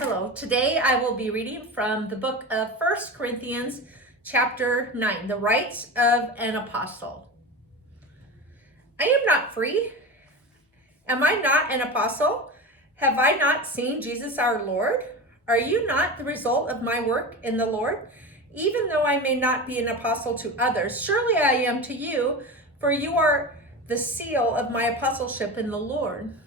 Hello, today I will be reading from the book of 1 Corinthians chapter 9, the rights of an apostle. I am not free. Am I not an apostle? Have I not seen Jesus our Lord? Are you not the result of my work in the Lord? Even though I may not be an apostle to others, surely I am to you, for you are the seal of my apostleship in the Lord.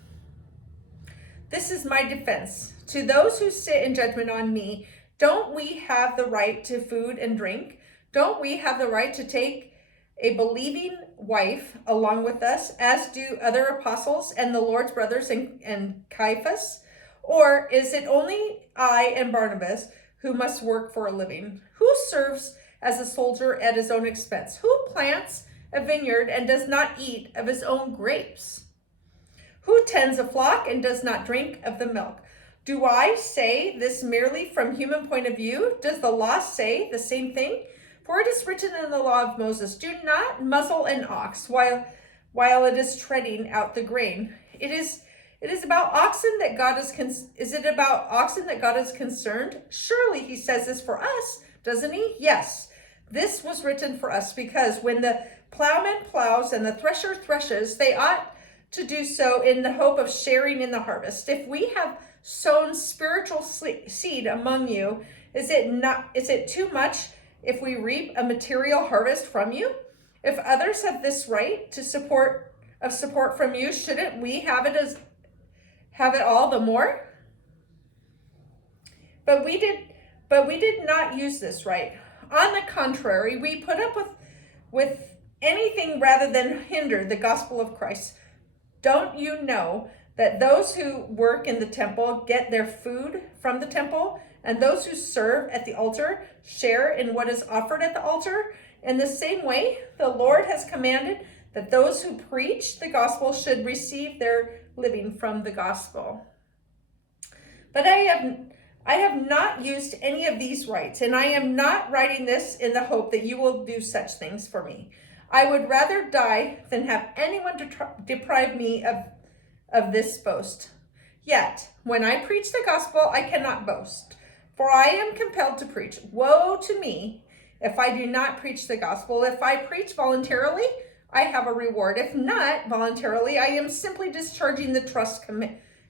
This is my defense. To those who sit in judgment on me, don't we have the right to food and drink? Don't we have the right to take a believing wife along with us, as do other apostles and the Lord's brothers and Caiaphas? Or is it only I and Barnabas who must work for a living? Who serves as a soldier at his own expense? Who plants a vineyard and does not eat of his own grapes? Who tends a flock and does not drink of the milk? Do I say this merely from human point of view? Does the law say the same thing? For it is written in the law of Moses, do not muzzle an ox while it is treading out the grain. It is about oxen that God is it about oxen that God is concerned? Surely he says this for us, doesn't he? Yes. This was written for us because when the plowman plows and the thresher threshes, they ought to do so in the hope of sharing in the harvest. If we have sown spiritual seed among you, is it too much if we reap a material harvest from you? If others have this right to support from you, shouldn't we have it all the more? But we did not use this right. On the contrary, we put up with anything rather than hinder the gospel of Christ. Don't you know that those who work in the temple get their food from the temple, and those who serve at the altar share in what is offered at the altar? In the same way, the Lord has commanded that those who preach the gospel should receive their living from the gospel. But I have not used any of these rights, and I am not writing this in the hope that you will do such things for me. I would rather die than have anyone deprive me of this boast. Yet, when I preach the gospel, I cannot boast, for I am compelled to preach. Woe to me if I do not preach the gospel. If I preach voluntarily, I have a reward. If not voluntarily, I am simply discharging the trust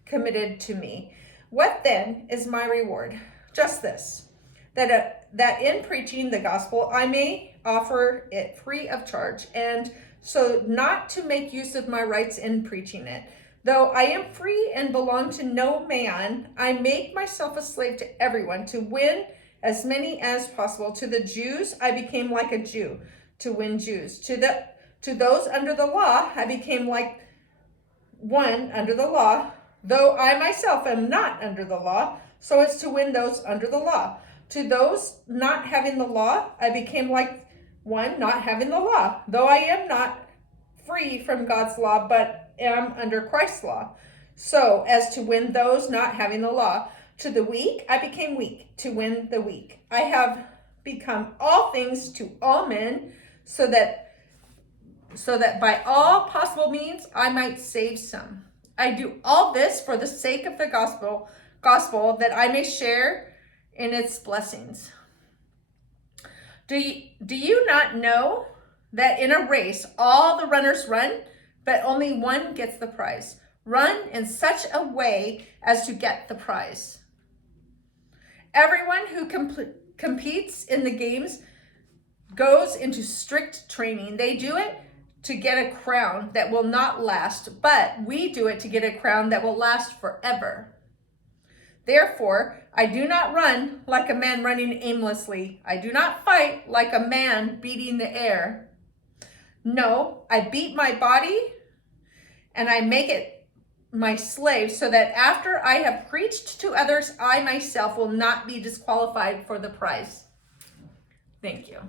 committed to me. What then is my reward? Just this, that in preaching the gospel, I may offer it free of charge, and so not to make use of my rights in preaching it. Though I am free and belong to no man, I make myself a slave to everyone to win as many as possible. To the Jews, I became like a Jew to win Jews. To those under the law, I became like one under the law, though I myself am not under the law, so as to win those under the law. To those not having the law, I became like one not having the law, though I am not free from God's law, but am under Christ's law, so as to win those not having the law. To the weak, I became weak to win the weak. I have become all things to all men, so that by all possible means I might save some. I do all this for the sake of the gospel, that I may share in its blessings. Do you not know that in a race all the runners run, but only one gets the prize? Run in such a way as to get the prize. Everyone who competes in the games goes into strict training. They do it to get a crown that will not last, but we do it to get a crown that will last forever. Therefore, I do not run like a man running aimlessly. I do not fight like a man beating the air. No, I beat my body and I make it my slave, so that after I have preached to others, I myself will not be disqualified for the prize. Thank you.